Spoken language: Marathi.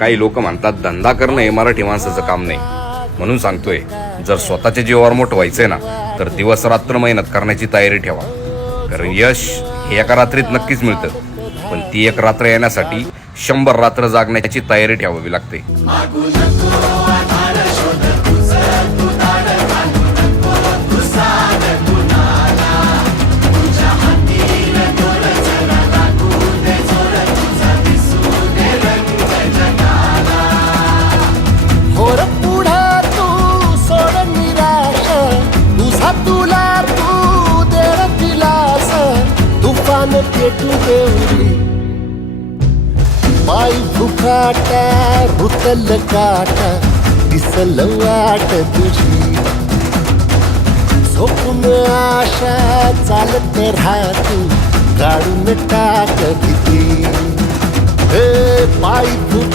काही लोक म्हणतात धंदा करणं हे मराठी माणसाचं काम नाही, म्हणून सांगतोय, जर स्वतःच्या जीवावर मोठं व्हायचंय ना तर दिवस रात्र मेहनत करण्याची तयारी ठेवा. कारण यश हे एका रात्रीत नक्कीच मिळतं, पण ती एक रात्र येण्यासाठी 100 रात्र जागण्याची तयारी ठेवावी लागते. पायी फुकाटा रुतल काटा दिसल वाट तुझी, झोपून आशा चालत राहतो काढून टाक भीती. पायी